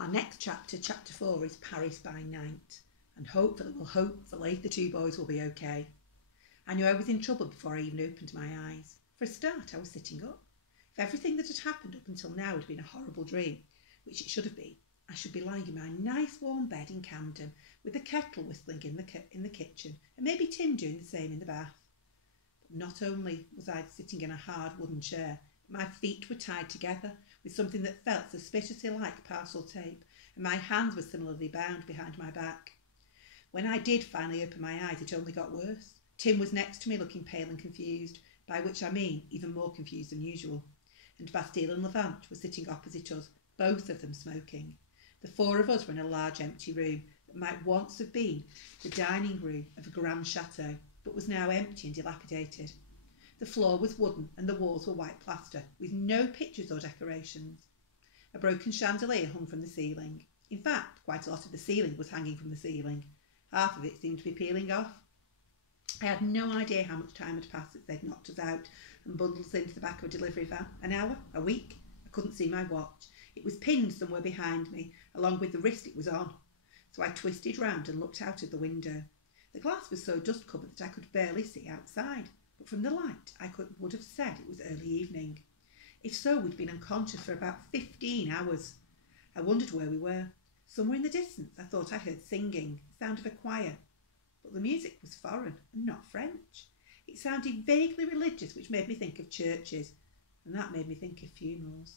Our next chapter, chapter 4, is Paris by night. And hopefully, the two boys will be okay. I knew I was in trouble before I even opened my eyes. For a start, I was sitting up. If everything that had happened up until now had been a horrible dream, which it should have been, I should be lying in my nice warm bed in Camden, with the kettle whistling in the kitchen, and maybe Tim doing the same in the bath. But not only was I sitting in a hard wooden chair, my feet were tied together with something that felt suspiciously like parcel tape, and my hands were similarly bound behind my back. When I did finally open my eyes, it only got worse. Tim was next to me, looking pale and confused, by which I mean even more confused than usual. And Bastille and Levant were sitting opposite us, both of them smoking. The four of us were in a large empty room that might once have been the dining room of a grand chateau, but was now empty and dilapidated. The floor was wooden and the walls were white plaster, with no pictures or decorations. A broken chandelier hung from the ceiling. In fact, quite a lot of the ceiling was hanging from the ceiling. Half of it seemed to be peeling off. I had no idea how much time had passed since they'd knocked us out and bundled us into the back of a delivery van. An hour? A week? I couldn't see my watch. It was pinned somewhere behind me, along with the wrist it was on. So I twisted round and looked out of the window. The glass was so dust-covered that I could barely see outside, but from the light I would have said it was early evening. If so, we'd been unconscious for about 15 hours. I wondered where we were. Somewhere in the distance I thought I heard singing, the sound of a choir. But the music was foreign and not French. It sounded vaguely religious, which made me think of churches, and that made me think of funerals.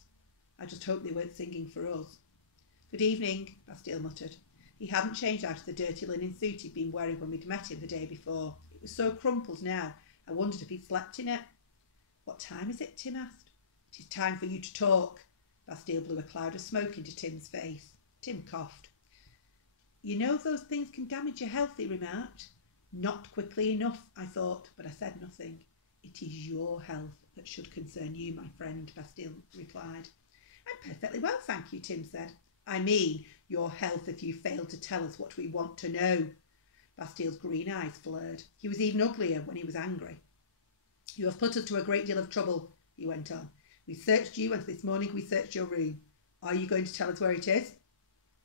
I just hoped they weren't singing for us. Good evening, Bastille muttered. He hadn't changed out of the dirty linen suit he'd been wearing when we'd met him the day before. It was so crumpled now, I wondered if he'd slept in it. What time is it? Tim asked. It is time for you to talk. Bastille blew a cloud of smoke into Tim's face. Tim coughed. You know those things can damage your health, he remarked. Not quickly enough, I thought, but I said nothing. It is your health that should concern you, my friend, Bastille replied. I'm perfectly well, thank you, Tim said. I mean your health if you fail to tell us what we want to know. Bastille's green eyes flared. He was even uglier when he was angry. You have put us to a great deal of trouble, he went on. We searched you, and this morning we searched your room. Are you going to tell us where it is?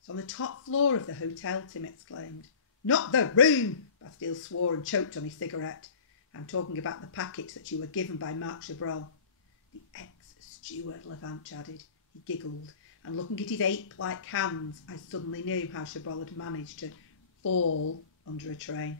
It's on the top floor of the hotel, Tim exclaimed. Not the room! Bastille swore and choked on his cigarette. I'm talking about the packet that you were given by Marc Chabrol. The ex-steward, Levant added. He giggled, and looking at his ape-like hands, I suddenly knew how Chabrol had managed to fall under a train.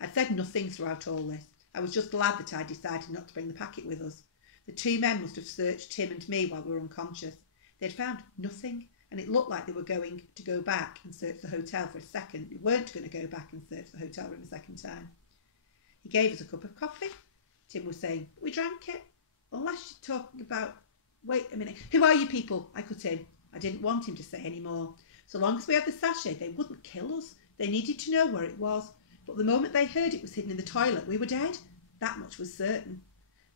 I'd said nothing throughout all this. I was just glad that I'd decided not to bring the packet with us. The two men must have searched Tim and me while we were unconscious. They'd found nothing, and it looked like they were going to go back and search the hotel for a second. They weren't going to go back and search the hotel room a second time. He gave us a cup of coffee, Tim was saying, but we drank it. Unless you're talking about... Wait a minute. Who are you people? I cut in. I didn't want him to say any more. So long as we had the sachet, they wouldn't kill us. They needed to know where it was. But the moment they heard it was hidden in the toilet, we were dead. That much was certain.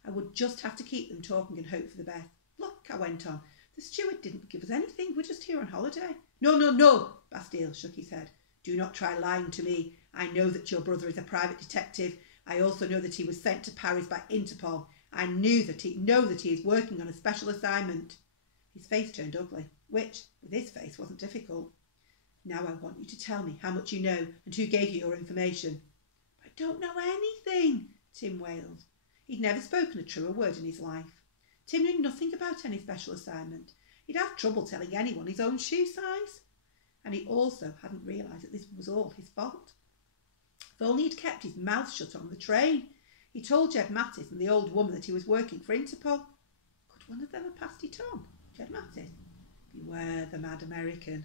I would just have to keep them talking and hope for the best. Look, I went on. The steward didn't give us anything. We're just here on holiday. No, Bastille shook his head. Do not try lying to me. I know that your brother is a private detective. I also know that he was sent to Paris by Interpol. I know that he is working on a special assignment. His face turned ugly, which, with his face, wasn't difficult. Now I want you to tell me how much you know and who gave you your information. I don't know anything, Tim wailed. He'd never spoken a truer word in his life. Tim knew nothing about any special assignment. He'd have trouble telling anyone his own shoe size. And he also hadn't realised that this was all his fault. If only he'd kept his mouth shut on the train. He told Jed Mattis and the old woman that he was working for Interpol. Could one of them have passed it on? Jed Mattis? Beware the mad American.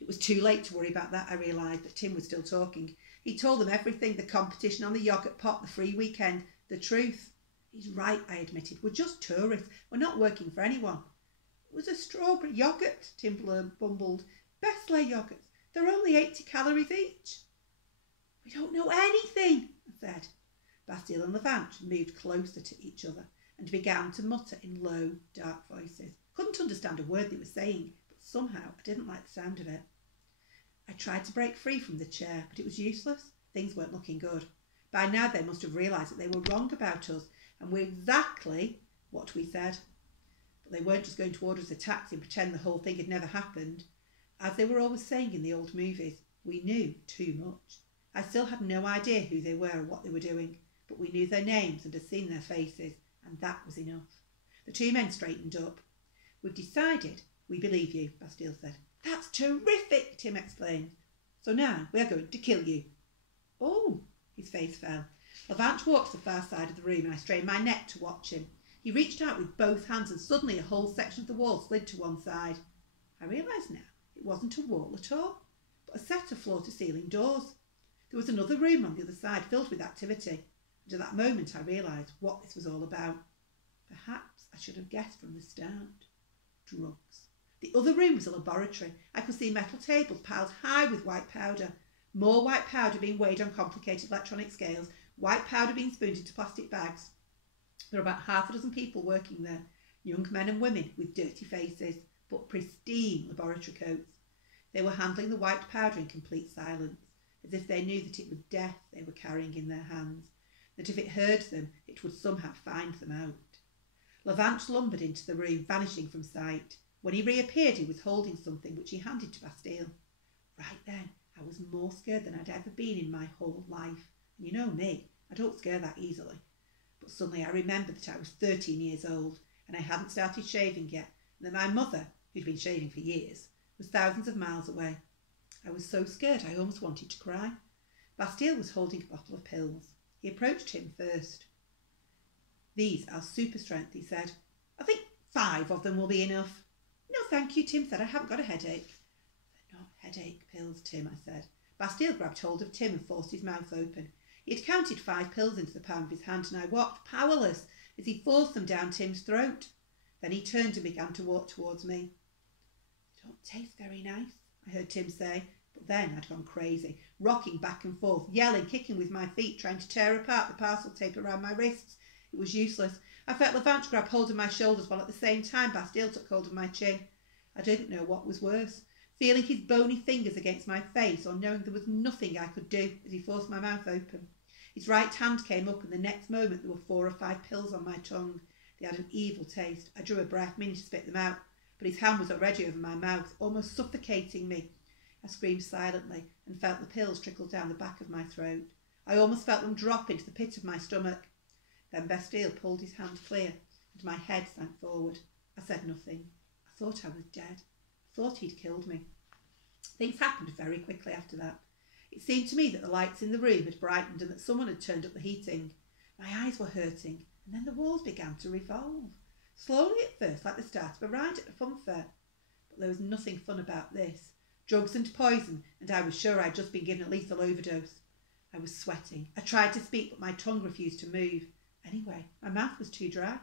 It was too late to worry about that, I realised, that Tim was still talking. He told them everything, the competition on the yoghurt pot, the free weekend, the truth. He's right, I admitted. We're just tourists. We're not working for anyone. It was a strawberry yoghurt, Tim bumbled. Bestler yoghurts. They're only 80 calories each. We don't know anything, I said. Bastille and Levant moved closer to each other and began to mutter in low, dark voices. Couldn't understand a word they were saying, but somehow I didn't like the sound of it. I tried to break free from the chair, but it was useless. Things weren't looking good. By now they must have realised that they were wrong about us and were exactly what we said. But they weren't just going to order us a taxi and pretend the whole thing had never happened. As they were always saying in the old movies, we knew too much. I still had no idea who they were or what they were doing, but we knew their names and had seen their faces, and that was enough. The two men straightened up. We've decided we believe you, Bastille said. That's terrific, Tim explained. So now we are going to kill you. Oh, his face fell. Levant walked to the far side of the room and I strained my neck to watch him. He reached out with both hands and suddenly a whole section of the wall slid to one side. I realised now it wasn't a wall at all, but a set of floor-to-ceiling doors. There was another room on the other side filled with activity, and at that moment I realised what this was all about. Perhaps I should have guessed from the start. Drugs. The other room was a laboratory. I could see metal tables piled high with white powder, more white powder being weighed on complicated electronic scales, white powder being spooned into plastic bags. There were about half a dozen people working there, young men and women with dirty faces, but pristine laboratory coats. They were handling the white powder in complete silence, as if they knew that it was death they were carrying in their hands, that if it heard them, it would somehow find them out. Levant lumbered into the room, vanishing from sight. When he reappeared, he was holding something which he handed to Bastille. Right then, I was more scared than I'd ever been in my whole life. And you know me, I don't scare that easily. But suddenly I remembered that I was 13 years old, and I hadn't started shaving yet, and that my mother, who'd been shaving for years, was thousands of miles away. I was so scared I almost wanted to cry. Bastille was holding a bottle of pills. He approached him first. These are super strength, he said. I think 5 of them will be enough. No, thank you, Tim said. I haven't got a headache. They're not headache pills, Tim, I said. Bastille grabbed hold of Tim and forced his mouth open. He had counted 5 pills into the palm of his hand, and I watched, powerless, as he forced them down Tim's throat. Then he turned and began to walk towards me. They don't taste very nice, I heard Tim say, but then I'd gone crazy, rocking back and forth, yelling, kicking with my feet, trying to tear apart the parcel tape around my wrists. It was useless. I felt Levant grab hold of my shoulders while at the same time Bastille took hold of my chin. I didn't know what was worse, feeling his bony fingers against my face or knowing there was nothing I could do as he forced my mouth open. His right hand came up and the next moment there were 4 or 5 pills on my tongue. They had an evil taste. I drew a breath, meaning to spit them out, but his hand was already over my mouth, almost suffocating me. I screamed silently and felt the pills trickle down the back of my throat. I almost felt them drop into the pit of my stomach. Then Bastille pulled his hand clear and my head sank forward. I said nothing. I thought I was dead. I thought he'd killed me. Things happened very quickly after that. It seemed to me that the lights in the room had brightened and that someone had turned up the heating. My eyes were hurting and then the walls began to revolve. Slowly at first, like the start of a ride at a fun fair. But there was nothing fun about this. Drugs and poison, and I was sure I'd just been given a lethal overdose. I was sweating. I tried to speak, but my tongue refused to move. Anyway, my mouth was too dry.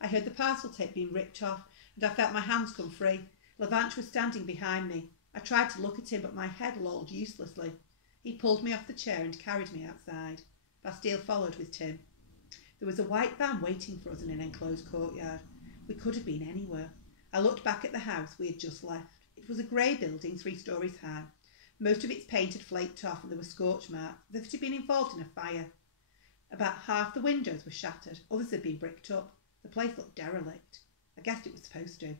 I heard the parcel tape being ripped off, and I felt my hands come free. Levant was standing behind me. I tried to look at him, but my head lolled uselessly. He pulled me off the chair and carried me outside. Bastille followed with Tim. There was a white van waiting for us in an enclosed courtyard. We could have been anywhere. I looked back at the house we had just left. It was a grey building 3 stories high. Most of its paint had flaked off and there were scorch marks, as if it had been involved in a fire. About half the windows were shattered, others had been bricked up. The place looked derelict. I guessed it was supposed to.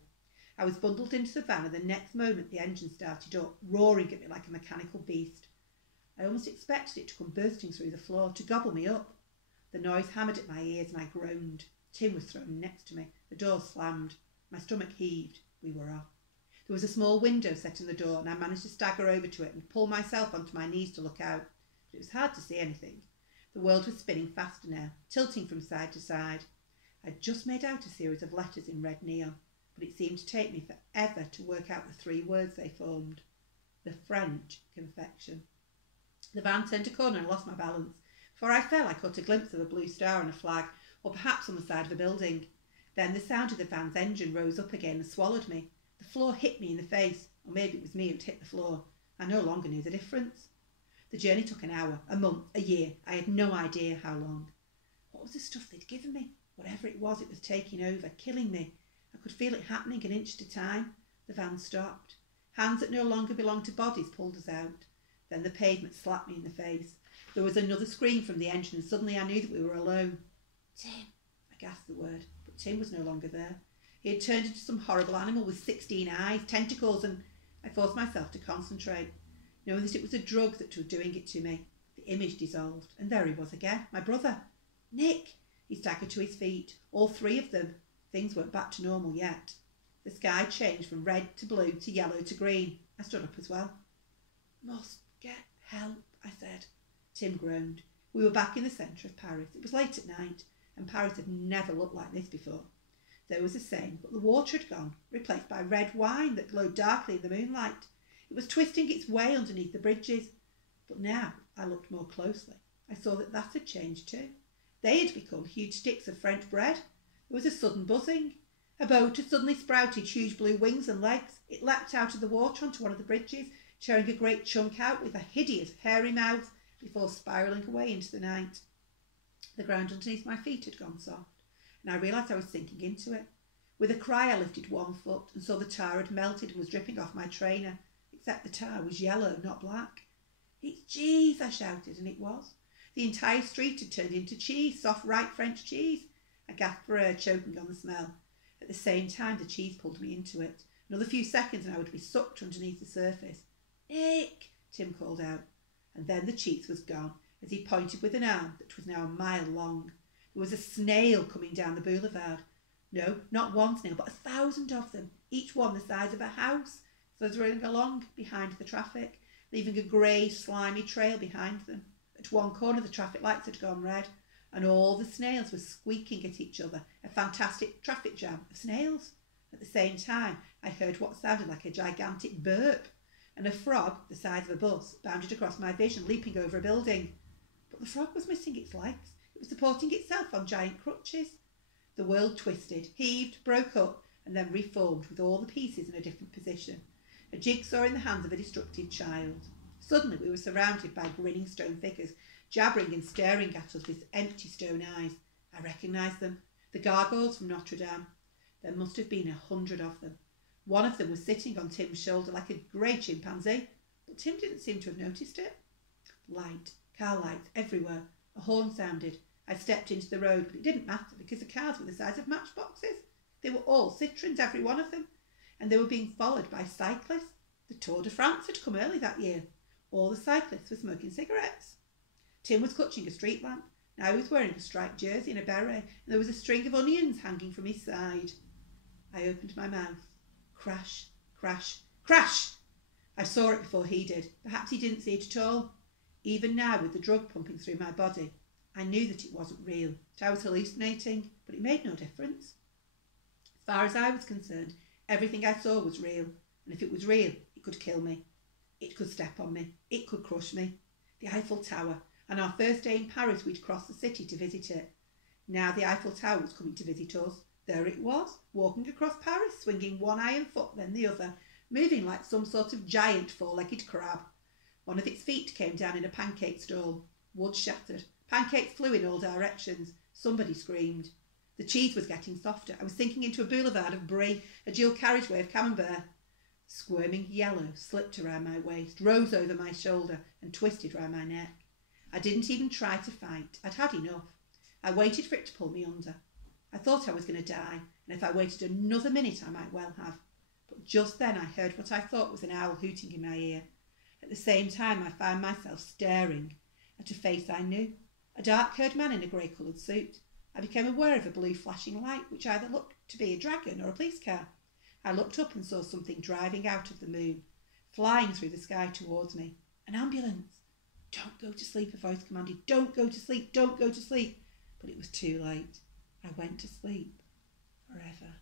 I was bundled into the van and the next moment the engine started up, roaring at me like a mechanical beast. I almost expected it to come bursting through the floor, to gobble me up. The noise hammered at my ears and I groaned. Tim was thrown next to me. The door slammed. My stomach heaved. We were off. There was a small window set in the door and I managed to stagger over to it and pull myself onto my knees to look out. But it was hard to see anything. The world was spinning faster now, tilting from side to side. I'd just made out a series of letters in red neon, but it seemed to take me forever to work out the 3 words they formed. The French confection. The van turned a corner and I lost my balance. Before I fell, I caught a glimpse of a blue star and a flag, or perhaps on the side of a building. Then the sound of the van's engine rose up again and swallowed me. The floor hit me in the face, or maybe it was me who'd hit the floor. I no longer knew the difference. The journey took an hour, a month, a year. I had no idea how long. What was the stuff they'd given me? Whatever it was taking over, killing me. I could feel it happening an inch at a time. The van stopped. Hands that no longer belonged to bodies pulled us out. Then the pavement slapped me in the face. There was another scream from the engine and suddenly I knew that we were alone. Tim, I gasped the word, but Tim was no longer there. He had turned into some horrible animal with 16 eyes, tentacles and I forced myself to concentrate, knowing that it was a drug that was doing it to me. The image dissolved, and there he was again, my brother. Nick! He staggered to his feet, all three of them. Things weren't back to normal yet. The sky changed from red to blue to yellow to green. I stood up as well. Must get help, I said. Tim groaned. We were back in the centre of Paris. It was late at night, and Paris had never looked like this before. There was the same, but the water had gone, replaced by red wine that glowed darkly in the moonlight. It was twisting its way underneath the bridges. But now I looked more closely. I saw that had changed too. They had become huge sticks of French bread. There was a sudden buzzing. A boat had suddenly sprouted huge blue wings and legs. It leapt out of the water onto one of the bridges, tearing a great chunk out with a hideous, hairy mouth before spiralling away into the night. The ground underneath my feet had gone soft, and I realised I was sinking into it. With a cry, I lifted one foot and saw the tar had melted and was dripping off my trainer, except the tar was yellow, not black. It's cheese, I shouted, and it was. The entire street had turned into cheese, soft, ripe French cheese. I gasped for air, choking on the smell. At the same time, the cheese pulled me into it. Another few seconds and I would be sucked underneath the surface. Nick! Tim called out. And then the cheese was gone, as he pointed with an arm that was now a mile long. There was a snail coming down the boulevard. No, not one snail, but 1,000 of them, each one the size of a house, slithering along behind the traffic, leaving a grey, slimy trail behind them. At one corner the traffic lights had gone red, and all the snails were squeaking at each other, a fantastic traffic jam of snails. At the same time, I heard what sounded like a gigantic burp, and a frog, the size of a bus, bounded across my vision, leaping over a building. But the frog was missing its legs. It was supporting itself on giant crutches. The world twisted, heaved, broke up, and then reformed with all the pieces in a different position. A jigsaw in the hands of a destructive child. Suddenly we were surrounded by grinning stone figures, jabbering and staring at us with empty stone eyes. I recognised them. The gargoyles from Notre Dame. There must have been 100 of them. One of them was sitting on Tim's shoulder like a grey chimpanzee, but Tim didn't seem to have noticed it. Light, car lights everywhere. A horn sounded. I stepped into the road, but it didn't matter because the cars were the size of matchboxes. They were all Citroens, every one of them, and they were being followed by cyclists. The Tour de France had come early that year. All the cyclists were smoking cigarettes. Tim was clutching a street lamp. Now he was wearing a striped jersey and a beret, and there was a string of onions hanging from his side. I opened my mouth. Crash, crash, crash! I saw it before he did. Perhaps he didn't see it at all. Even now, with the drug pumping through my body, I knew that it wasn't real, that I was hallucinating, but it made no difference. As far as I was concerned, everything I saw was real, and if it was real, it could kill me. It could step on me. It could crush me. The Eiffel Tower. On our first day in Paris, we'd crossed the city to visit it. Now the Eiffel Tower was coming to visit us. There it was, walking across Paris, swinging one iron foot, then the other, moving like some sort of giant four-legged crab. One of its feet came down in a pancake stall. Wood shattered. Pancakes flew in all directions. Somebody screamed. The cheese was getting softer. I was sinking into a boulevard of brie, a dual carriageway of camembert. Squirming yellow slipped around my waist, rose over my shoulder and twisted round my neck. I didn't even try to fight. I'd had enough. I waited for it to pull me under. I thought I was going to die, and if I waited another minute I might well have. But just then I heard what I thought was an owl hooting in my ear. At the same time I found myself staring at a face I knew, a dark-haired man in a grey-coloured suit. I became aware of a blue flashing light which either looked to be a dragon or a police car. I looked up and saw something driving out of the moon, flying through the sky towards me. An ambulance. Don't go to sleep, a voice commanded. Don't go to sleep, don't go to sleep. But it was too late. I went to sleep forever.